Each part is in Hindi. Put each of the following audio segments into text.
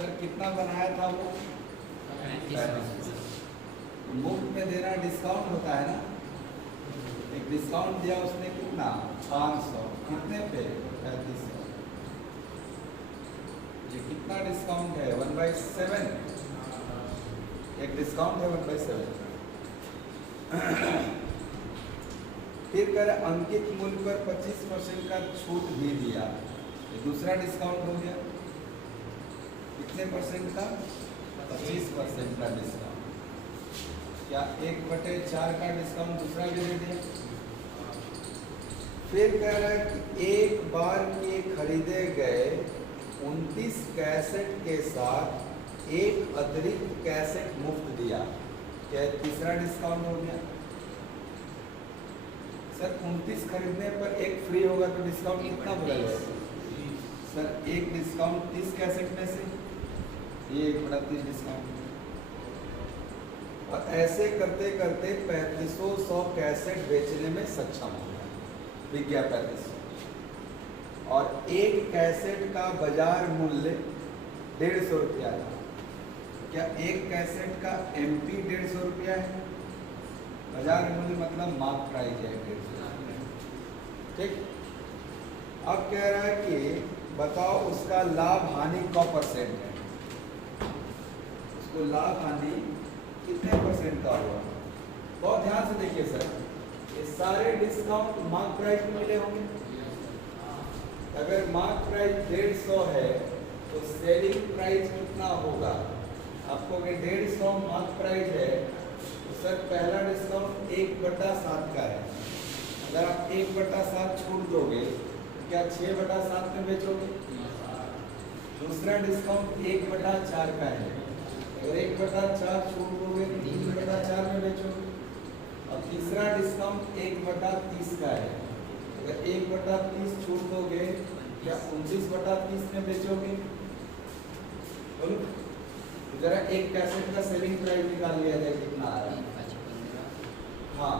सर कितना बनाया था वो? 35। मुफ्त में देना डिस्काउंट होता है ना। एक डिस्काउंट दिया उसने कितना? 500। कितने पे? 3500। ये कितना डिस्काउंट है? 1/7। एक डिस्काउंट है 1/7। फिर कह रहे अंकित मूल्य पर 25% का छूट भी दिया। ये दूसरा डिस्काउंट हो गया। कितने परसेंट का? 25% का डिस्काउंट। क्या 1/4 का डिस्काउंट दूसरा भी दे दिया? फिर कह रहा है कि एक बार के खरीदे गए 29 कैसेट के साथ एक अतिरिक्त कैसेट मुफ्त दिया। क्या तीसरा डिस्काउंट हो गया? सर 29 खरीदने पर एक फ्री होगा तो डिस्काउंट कितना बोला जाएगा? सर एक डिस्काउंट 30 कैसेट में से ये 1/30 डिस्काउंट। और ऐसे करते करते 3500 कैसेट बेचने में सक्षम हो गया। बिक गया 3500। और एक कैसेट का बाजार मूल्य 150 रुपया था। क्या एक कैसेट का MP 150 रुपया है? बाजार मूल्य मतलब मार्क प्राइस है 150। ठीक। अब कह रहा है कि बताओ उसका लाभ हानि का परसेंट है। उसको लाभ हानि कितने परसेंट का होगा? बहुत ध्यान से देखिए सर, ये सारे डिस्काउंट मार्क प्राइस में मिले होंगे। अगर मार्क प्राइस 150 है तो सेलिंग प्राइस कितना होगा? आपको अगर 150 मार्क प्राइस है तो सर पहला डिस्काउंट 1/7 का है। अगर आप 1/7 छूट दोगे तो क्या 6/7 में बेचोगे? दूसरा डिस्काउंट 1/4 का है। अगर 1/4 छूट दोगे तो 3/4 में बेचोगे। और तीसरा डिस्काउंट 1/30 का है। अगर 1/30 छूट दोगे क्या 29/30 में बेचोगे? बोलो जरा एक कैसेट का सेलिंग प्राइस निकाल लिया जाए कितना आ रहा है। हाँ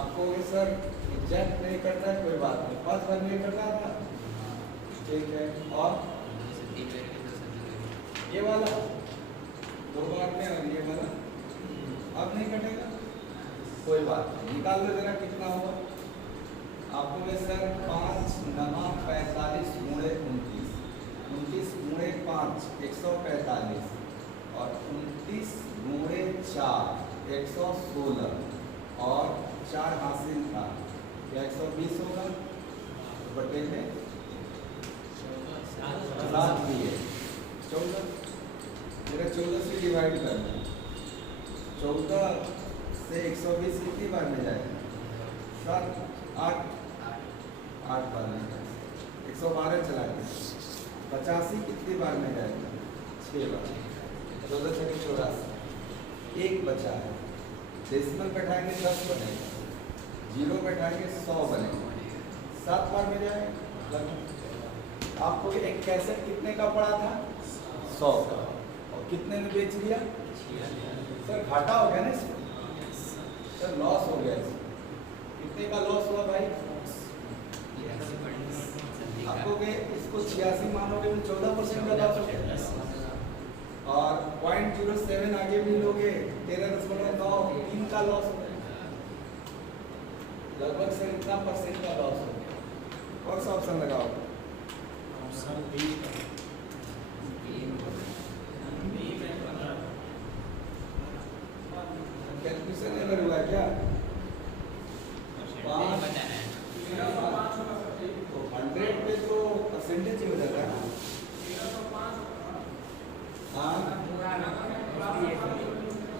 आपको सर एग्जैक्ट नहीं करना है, कोई बात नहीं, 5 बार नहीं करना था। ठीक है। और ये वाला 2 बार में और ये वाला अब नहीं कटेगा, कोई बात नहीं, निकाल दो जरा कितना होगा। आपको सर 5 9 45 गुणे 29, 29 गुणे 5 145 और 29 गुणे 4 116 और 4 हासिल था, क्या 120 होगा? तो बटे में 7 भी है 14, मेरा 14 से डिवाइड करना। 14 से 120 कितनी बार में जाएगा? 7 8 बार में जाएगा। 112 चला गया। 85 कितनी बार में जाएगा? 6 बार। 14 से 84 एक बचा है। डेसिमल बैठाएंगे 10 बनेगा, 0 बैठाएंगे 100 बनेगा। 7 बार में जाएगा। आपको एक कैसेट कितने का पड़ा था? 100 का। और कितने में बेच दिया? सर घाटा हो गया ना इसमें, सर लॉस हो गया इसमें। कितने का लॉस हुआ भाई? आपको इसको 86 मानोगे तो 14% का लॉस हो गया। और 0.07 आगे भी लोगे 13.93 का लॉस हो गया। लगभग से इतना परसेंट का लॉस हो गया। कौन सा ऑप्शन लगाओ? Option B. कैलकुलेशन एरर हुआ क्या? 100 पे तो परसेंटेज ही हो जाता है। हाँ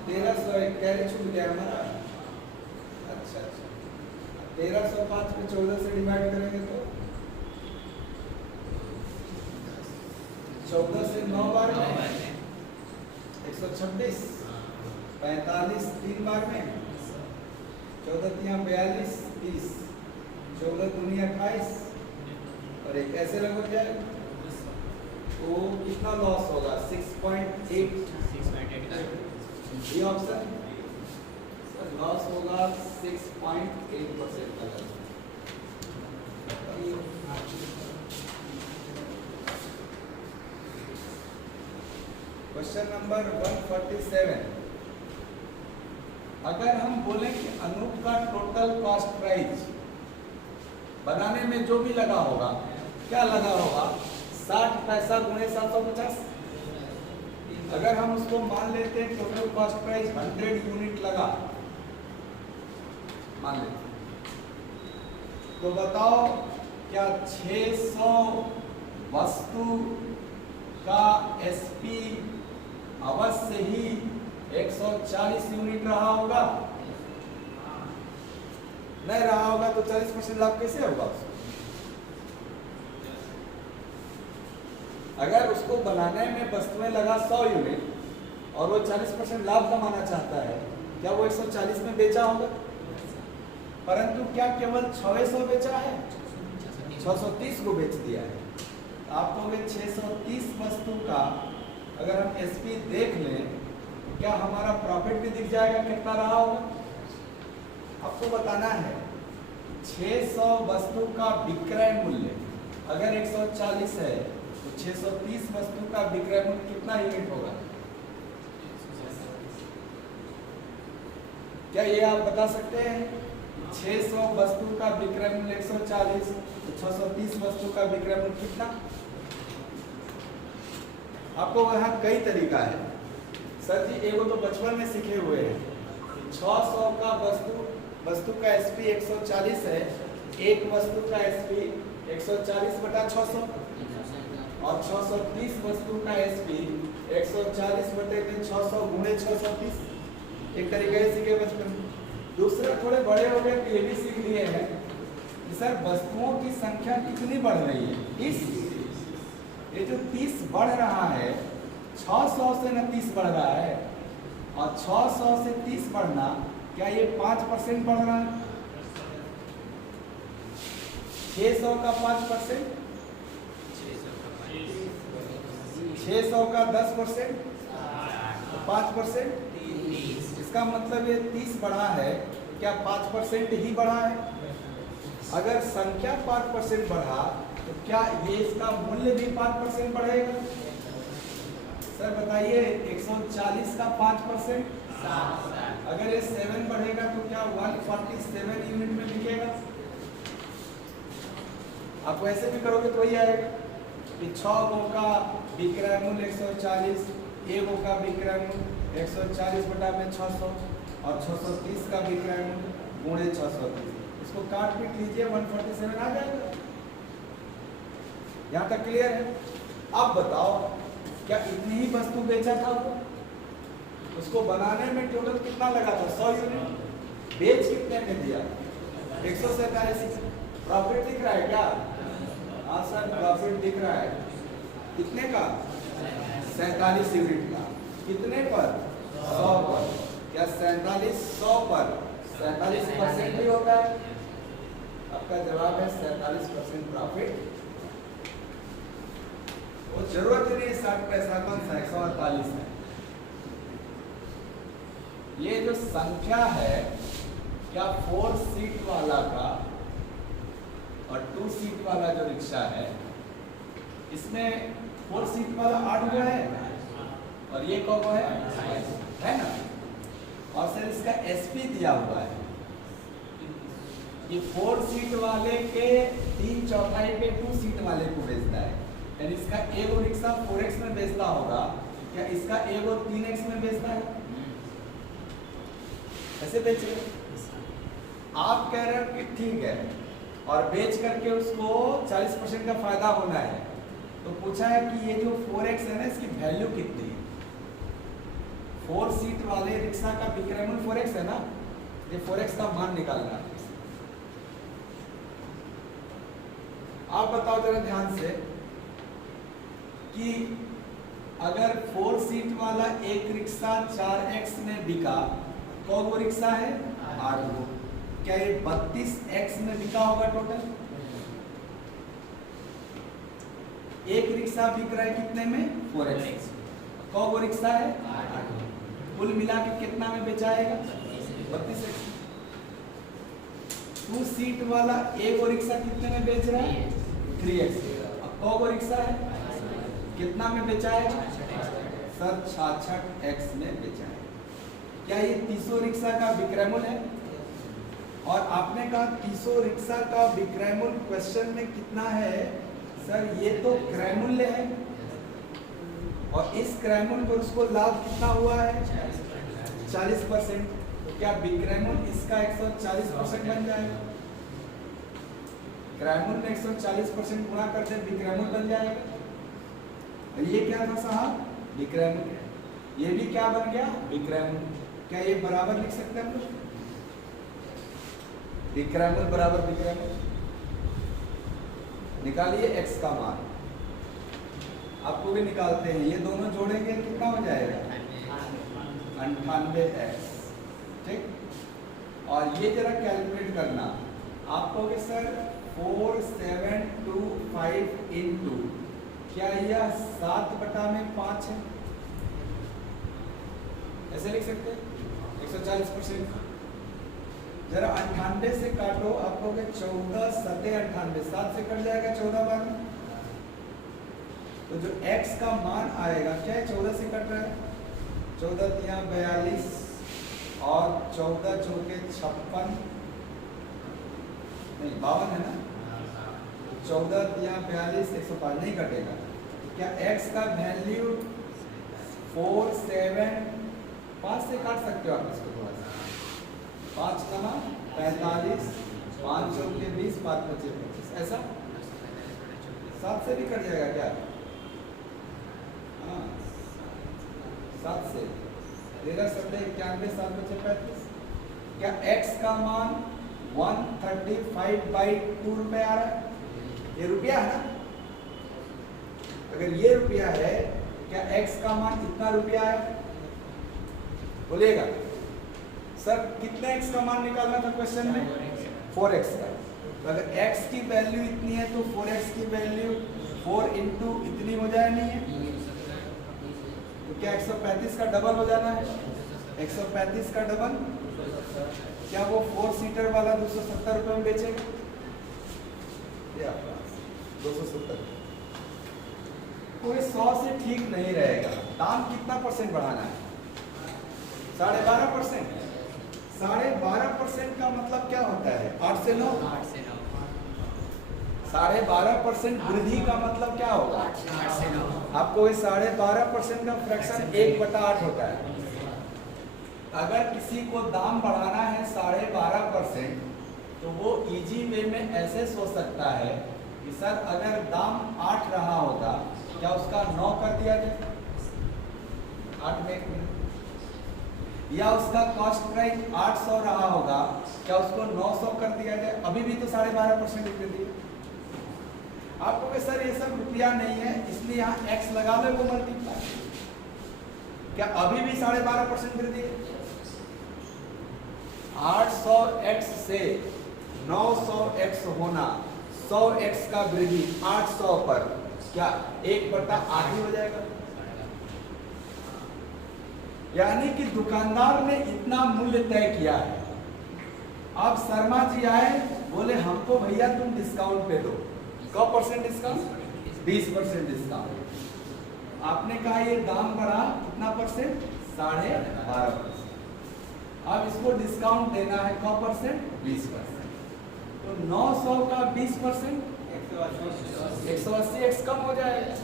1300 कैरी छूट गया हमारा। अच्छा 1305 पे 14 से डिवाइड करेंगे तो 14 से 9 बार में 126, 45 3 बार में 14 3 42 30, 14 दूनी 28 और एक ऐसे लगभग जाएगा। तो कितना लॉस होगा? 6.8 ये ऑप्शन सर लॉस होगा 6.8% का। Question number 147। अगर हम बोले कि अनूप का टोटल कॉस्ट प्राइस बनाने में जो भी लगा होगा, क्या लगा होगा, 60 पैसा गुणे 750। अगर हम उसको मान लेते हैं टोटल कॉस्ट प्राइस 100 यूनिट लगा, मान लेते, तो बताओ क्या 600 वस्तु का एसपी अवश्य ही 140 यूनिट रहा होगा? नहीं रहा होगा तो 40% लाभ कैसे होगा? अगर उसको बनाने में वस्तुएं लगा 100 यूनिट और वो 40% लाभ कमाना चाहता है, क्या वो 140 में बेचा होगा? परंतु क्या केवल 600 बेचा है? 630 को बेच दिया है। आप कहोगे 630 वस्तु का अगर हम एसपी देख लें, क्या हमारा प्रॉफिट भी दिख जाएगा कितना रहा होगा? आपको बताना है 600 वस्तु का विक्रय मूल्य अगर 140 है तो 630 वस्तु का विक्रय मूल्य कितना यूनिट होगा? क्या ये आप बता सकते हैं? 600 वस्तु का विक्रय मूल्य 140 तो 630 वस्तु का विक्रय मूल्य कितना? आपको वहां कई तरीका है सर जी, एगो तो बचपन में सीखे हुए हैं। 600 का वस्तु का एसपी 140 है, एक वस्तु का एसपी 140 बटा 600 और 630 वस्तु का एसपी 140 बटे में 600 गुणे 630। एक तरीके से सीखे बचपन में। दूसरा थोड़े बड़े हो गए तो ये भी सीख लिए हैं कि सर वस्तुओं की संख्या कितनी बढ़ रही है, ये जो 30 बढ़ रहा है 600 से न 30 बढ़ रहा है, और 600 से 30 बढ़ना क्या ये 5% बढ़ रहा है? 600 का 5%, 600 का 10%, 5%, इसका मतलब ये 30 बढ़ा है, क्या 5% ही बढ़ा है? अगर संख्या 5% बढ़ा तो क्या ये इसका मूल्य भी 5% बढ़ेगा? सर बताइए 140 का 5%, अगर ये 7 बढ़ेगा तो क्या 147 यूनिट में बिकेगा? आप वैसे भी करोगे तो वही आएगा कि 6 गो का विक्रय मूल्य 140, एगो का विक्रय मूल्य 140 बटा में 600 और 630 का विक्रय मूल्य गुणे 630। इसको काट पीट लीजिए 147 आ जाएगा। यहाँ तक क्लियर है? अब बताओ क्या इतनी ही वस्तु बेचा था वो? उसको बनाने में टोटल कितना लगा था? 100 यूनिट। बेच कितने में दिया? 147। प्रॉफिट दिख रहा है क्या? हाँ सर प्रॉफिट दिख रहा है। कितने का? 47 यूनिट का। कितने पर? 100 पर। क्या 47 100 पर 47% भी होता है? आपका जवाब है 47% प्रॉफिट। वो जरूरत ही नहीं 60 पैसा कौन सा 148 है। ये जो संख्या है क्या 4 सीट वाला का और 2 सीट वाला जो रिक्शा है, इसमें 4 सीट वाला 8 गो है और ये कौ गो है ना? और सर इसका एसपी दिया हुआ है। ये 4 सीट वाले के 3/4 के 2 सीट वाले को बेचता है, यानी इसका एगो रिक्शा 4x में बेचता होगा, क्या इसका एगो 3x में बेचता है? ऐसे बेचे। आप कह रहे हो कि ठीक है और बेच करके उसको 40% का फायदा होना है, तो पूछा है कि ये जो 4x है ना इसकी वैल्यू कितनी है? 4 सीट वाले रिक्शा का विक्रय मूल्य 4x है ना, ये 4x का मान निकालना है। आप बताओ जरा ध्यान से कि अगर 4 सीट वाला एक रिक्शा 4x में बिका, तो वो रिक्शा है 8 गो, क्या ये 32x में बिका होगा टोटल? एक रिक्शा बिक रहा है कितने में? 4x। तो वो रिक्शा है 8 गो, कुल मिला के कितना में बेचाएगा? 32x। 2 सीट वाला एक और रिक्शा कितने में बेच रहा है? 3x। अब 100 गो रिक्शा है, कितना में बेचाएगा? सर 66 एक्स में बेचा है। क्या ये तीसो रिक्शा का विक्रय मूल्य है? और आपने कहा तीसो रिक्शा का विक्रय मूल्य क्वेश्चन में कितना है? सर ये तो क्रय मूल्य है और इस क्रय मूल्य पर उसको लाभ कितना हुआ है? 40%। तो क्या विक्रय मूल्य इसका 140% बन जाएगा? क्रय मूल्य में 140% गुणा करते विक्रय मूल्य बन जाएगा। ये क्या था साहब? विक्रय मूल्य। ये भी क्या बन गया? विक्रय मूल्य। क्या ये बराबर लिख सकते हैं हम लोग? विक्रय मूल्य बराबर विक्रय मूल्य। निकालिए x का मान, आपको भी निकालते हैं। ये दोनों जोड़ेंगे कितना हो जाएगा? 98x। ठीक, और ये जरा कैलकुलेट करना। आप कहोगे सर 4725 इंटू, क्या यह 7/5 है? ऐसे लिख सकते हैं 140%। जरा 98 से काटो, आप कहोगे 14 सते 98, 7 से कट जाएगा 14 बार में। तो जो x का मान आएगा, क्या है 14 से कट रहा है? 14 तिया 42 और 14 चौके 56, नहीं 52 है ना? 14 तिया 42, 105 नहीं कटेगा। क्या x का वैल्यू 5 से काट सकते हो आप इसको थोड़ा सा? 5 × 45, 5 चौके 20, 5 × 25, ऐसा 7 से भी कट जाएगा क्या? हाँ 7 से 13 सत्ते 91, 7 × 35। क्या x का मान 135/2 रुपए आ रहा है? ये रुपया है ना? अगर ये रुपया है, क्या x का मान कितना रुपया है? बोलिएगा सर, कितने x का मान निकालना था क्वेश्चन में? 4x का। तो अगर x की वैल्यू इतनी है तो 4x की वैल्यू 4 इंटू इतनी हो जाए, नहीं है? तो क्या 135 का डबल हो जाना है? 135 का डबल। क्या वो 4 सीटर वाला 270 रुपए में बेचेगा? 270। कोई 100 से ठीक नहीं रहेगा। दाम कितना परसेंट बढ़ाना है? 12.5%। 12.5% का मतलब क्या होता है? 8 से 9। 12.5% वृद्धि का मतलब क्या होगा? 8 से 9। आपको 12.5% का फ्रैक्शन 1/8 होता है। अगर किसी को दाम बढ़ाना है 12.5%, तो वो इजी वे में ऐसे सोच सकता है कि सर अगर दाम 8 रहा होगा, क्या उसका 9 कर दिया जाए? 8 में 1 मिनट। या उसका कॉस्ट प्राइस 800 रहा होगा, क्या उसको 900 कर दिया जाए? अभी भी तो 12.5% वृद्धि है। आपको कि सर ये सब रुपया नहीं है, इसलिए यहाँ x लगा लो, वो मल्टीप्लाई। क्या अभी भी 12.5% वृद्धि है? 800x से 900x होना, 100x का वृद्धि 800 पर क्या 1/8 ही हो जाएगा? यानी कि दुकानदार ने इतना मूल्य तय किया है। अब शर्मा जी आए, बोले हमको भैया तुम डिस्काउंट पे दो। कौ % डिस्काउंट? 20% डिस्काउंट। आपने कहा ये दाम बढ़ा कितना %? 12.5%। अब इसको डिस्काउंट देना है कौ %? 20%। तो 900 का 20% 180x कम हो जाएगा।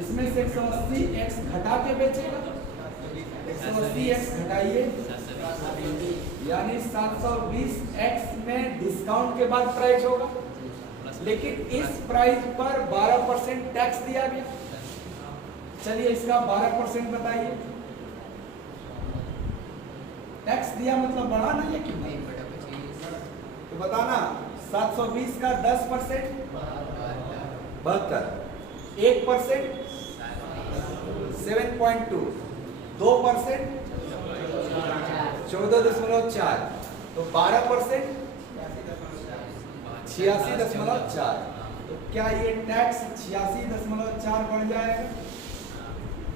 इसमें से 180x घटा के बेचेगा। 180x घटाइए, यानी 720x में डिस्काउंट के बाद प्राइस होगा। लेकिन इस प्राइस पर 12% टैक्स दिया गया। चलिए इसका 12% बताइए। टैक्स दिया मतलब बढ़ा नहीं है कि नहीं? तो बताना 720 का 10% 72, 1% 7.2, 2% 14.4, तो 12% 86.4। तो क्या ये टैक्स 86.4 बढ़ जाएगा?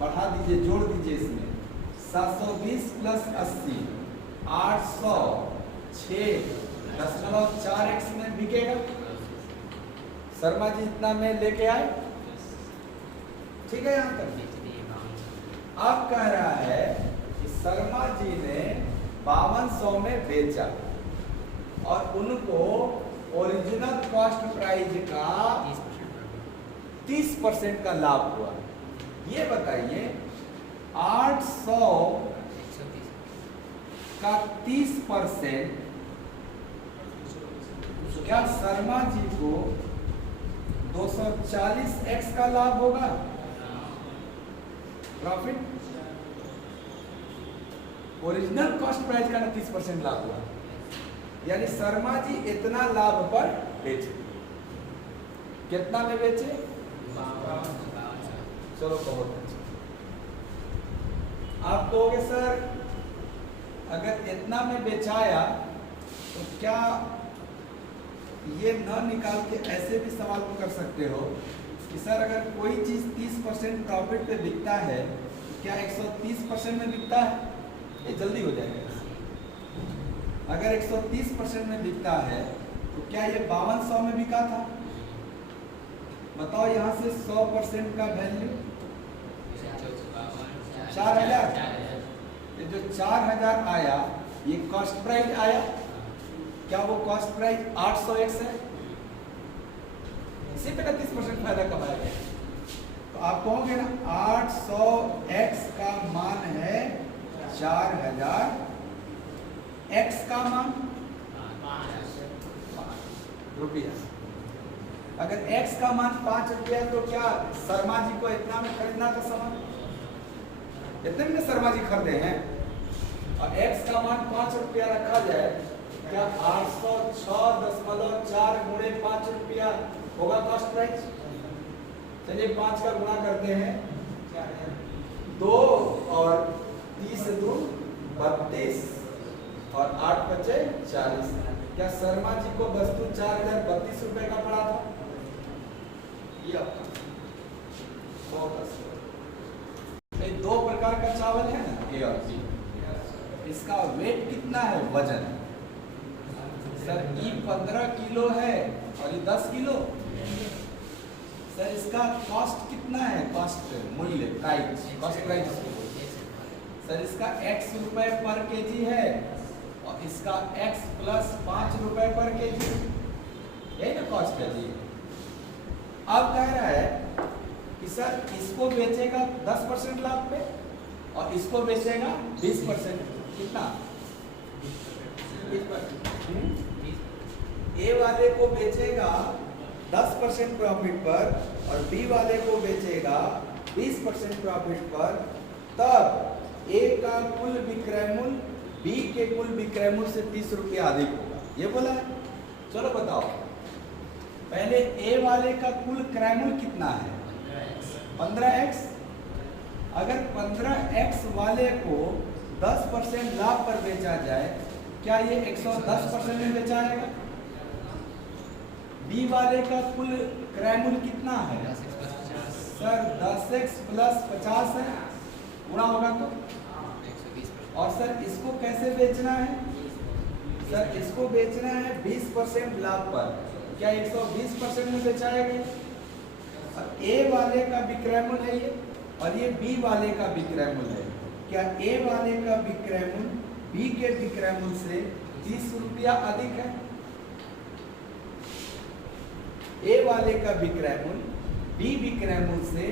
बढ़ा दीजिए, जोड़ दीजिए इसमें 720 + 80 800 6.4x में बिकेगा। शर्मा जी इतना में लेके आए, ठीक है यहाँ तक। अब कह रहा है कि शर्मा जी ने 5200 में बेचा और उनको ओरिजिनल कॉस्ट प्राइस का 30% का लाभ हुआ। ये बताइए 800 का 30% क्या शर्मा जी को 240x का लाभ होगा प्रॉफिट? ओरिजिनल कॉस्ट प्राइस का 30% लाभ हुआ, यानी शर्मा जी इतना लाभ पर बेचे। कितना में बेचे? चलो बहुत अच्छा। आप कहोगे सर अगर इतना में बेचाया तो क्या ये न निकाल के ऐसे भी सवाल को कर सकते हो कि सर अगर कोई चीज 30% प्रॉफिट पे बिकता है क्या 130% में बिकता है? ये जल्दी हो जाएगा। अगर 130% में बिकता है तो क्या ये 5200 में बिका था? बताओ यहाँ से 100% का वैल्यू 4000। ये जो 4000 आया ये कॉस्ट प्राइस आया। क्या वो कॉस्ट प्राइस 800x है? इसी पे 30% फायदा कमाया गया। तो आप कहोगे ना 800x का मान है 4000, x का मान रुपया। अगर x का मान 5 रुपया तो क्या शर्मा जी को इतना में खरीदना था सामान? इतने में शर्मा जी खरीदे हैं और x का मान 5 रुपया रखा जाए, क्या 806.4 गुणे 5 रुपया होगा कॉस्ट प्राइस? चलिए 5 का गुणा करते हैं, 2 और 30 2 32 और 8 बचे 40। क्या शर्मा जी को वस्तु 4032 रुपए का पड़ा था? ये आपका बहुत दो प्रकार का चावल है ना, ए और बी। इसका वेट कितना है? वजन। सर ये 15 किलो है और ये 10 किलो। सर इसका कॉस्ट कितना है? कॉस्ट मूल्य प्राइस, कॉस्ट प्राइस। सर इसका x रुपए पर केजी है और इसका x प्लस 5 रुपए पर केजी, यही ना कॉस्ट है जी। अब कह रहा है कि सर इसको बेचेगा 10% लाभ पे और इसको बेचेगा 20%। कितना? 20%। ए वाले को बेचेगा 10% प्रॉफिट पर और बी वाले को बेचेगा 20% प्रॉफिट पर, तब ए का कुल विक्रय मूल्य बी के कुल विक्रय मूल्य से 30 रुपया अधिक होगा। ये बोला है। चलो बताओ पहले ए वाले का कुल क्रय मूल्य कितना है? 15x। अगर 15x वाले को 10% लाभ पर बेचा जाए, क्या ये 110% में बेचाएगा? बी वाले का कुल क्रय मूल्य कितना है? सर 10x प्लस 50 है, गुणा होगा तो। और सर इसको कैसे बेचना है? सर इसको बेचना है 20% लाभ पर, क्या 120% में बेचाएगा? और ए वाले का विक्रय मूल्य है ये और ये बी वाले का विक्रय मूल्य है। क्या ए वाले का विक्रय मूल्य बी के विक्रय मूल्य से 30 रुपया अधिक है? ए वाले का विक्रय मूल्य बी विक्रय मूल्य से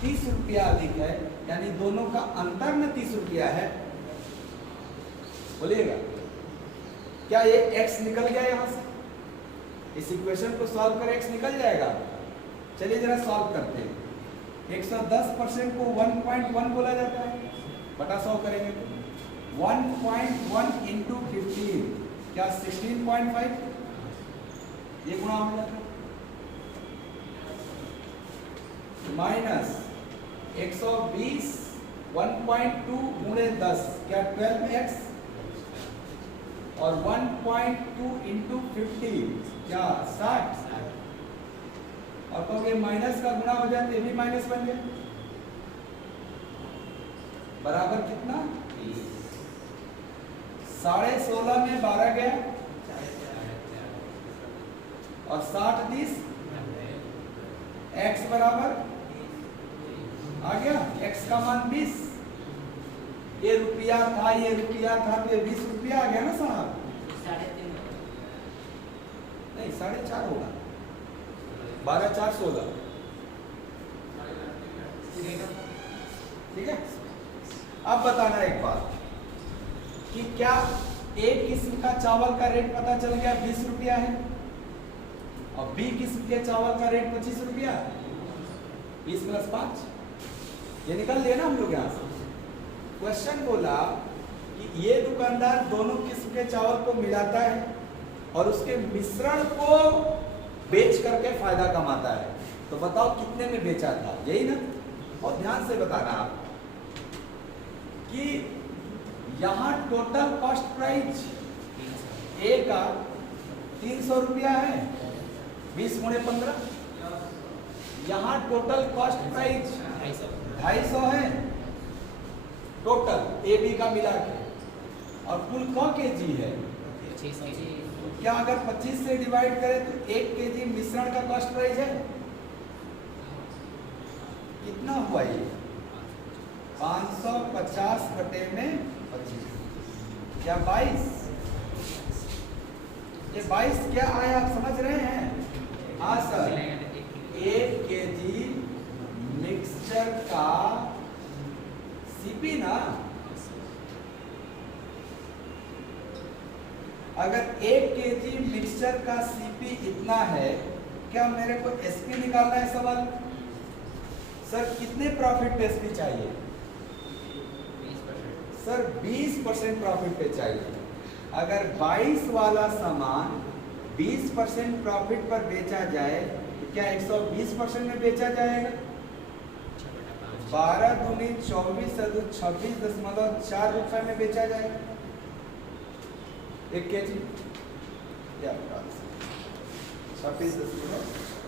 30 रुपया अधिक है, यानी दोनों का अंतर में 30 रुपया है। बोलिएगा क्या ये x निकल गया यहां से? इस इक्वेशन को सॉल्व कर x निकल जाएगा। चलिए जरा सॉल्व करते हैं। 110% को 1.1 बोला जाता है, बटा 100 करेंगे तो 1.1 इंटू 15 क्या 16.5, ये गुणा हो जाता है। माइनस 120 1.2 गुणे 10 क्या 12x और 1.2 इंटू 50 क्या 60। और कहोगे माइनस का गुणा हो जाए तो भी माइनस बन गया, बराबर कितना? 16.5 में 12 गया और 60 30 x बराबर आ गया, x का मान 20 ये रुपया था, ये रुपया था, तो ये 20 रुपया आ गया ना साहब। 3.5 नहीं 4.5 होगा, 12 4 16, ठीक है। अब बताना एक बात कि क्या एक किस्म का चावल का रेट पता चल गया 20 रुपया है और बी किस्म के चावल का रेट 25 रुपया, 20 + 5, ये निकल लिया ना हम लोग यहाँ से। क्वेश्चन बोला कि ये दुकानदार दोनों किस्म के चावल को मिलाता है और उसके मिश्रण को बेच करके फायदा कमाता है, तो बताओ कितने में बेचा था, यही ना। और ध्यान से बताना आप कि यहाँ टोटल कॉस्ट प्राइस ए का 300 रुपया है, 20 × 15, यहाँ टोटल कॉस्ट प्राइस 250 है टोटल ए बी का मिला के, और कुल क केजी है। क्या अगर 25 से डिवाइड करें तो 1 केजी मिश्रण का कॉस्ट प्राइस है कितना हुआ ये 550 बटे में 25, क्या 22, ये 22 क्या आया आप समझ रहे हैं? हाँ सर, 1 केजी मिक्सचर का सीपी ना, अगर 1 केजी मिक्सचर का सीपी इतना है, क्या मेरे को एसपी निकालना है सवाल? सर कितने प्रॉफिट पे एसपी चाहिए? 20%। सर 20% प्रॉफिट पे चाहिए। अगर 22 वाला सामान 20% प्रॉफिट पर बेचा जाए तो क्या 120% में बेचा जाएगा? 12 दूनी 24 अदू 26.4 रुपए में बेचा जाएगा 1 केजी। क्या 26.4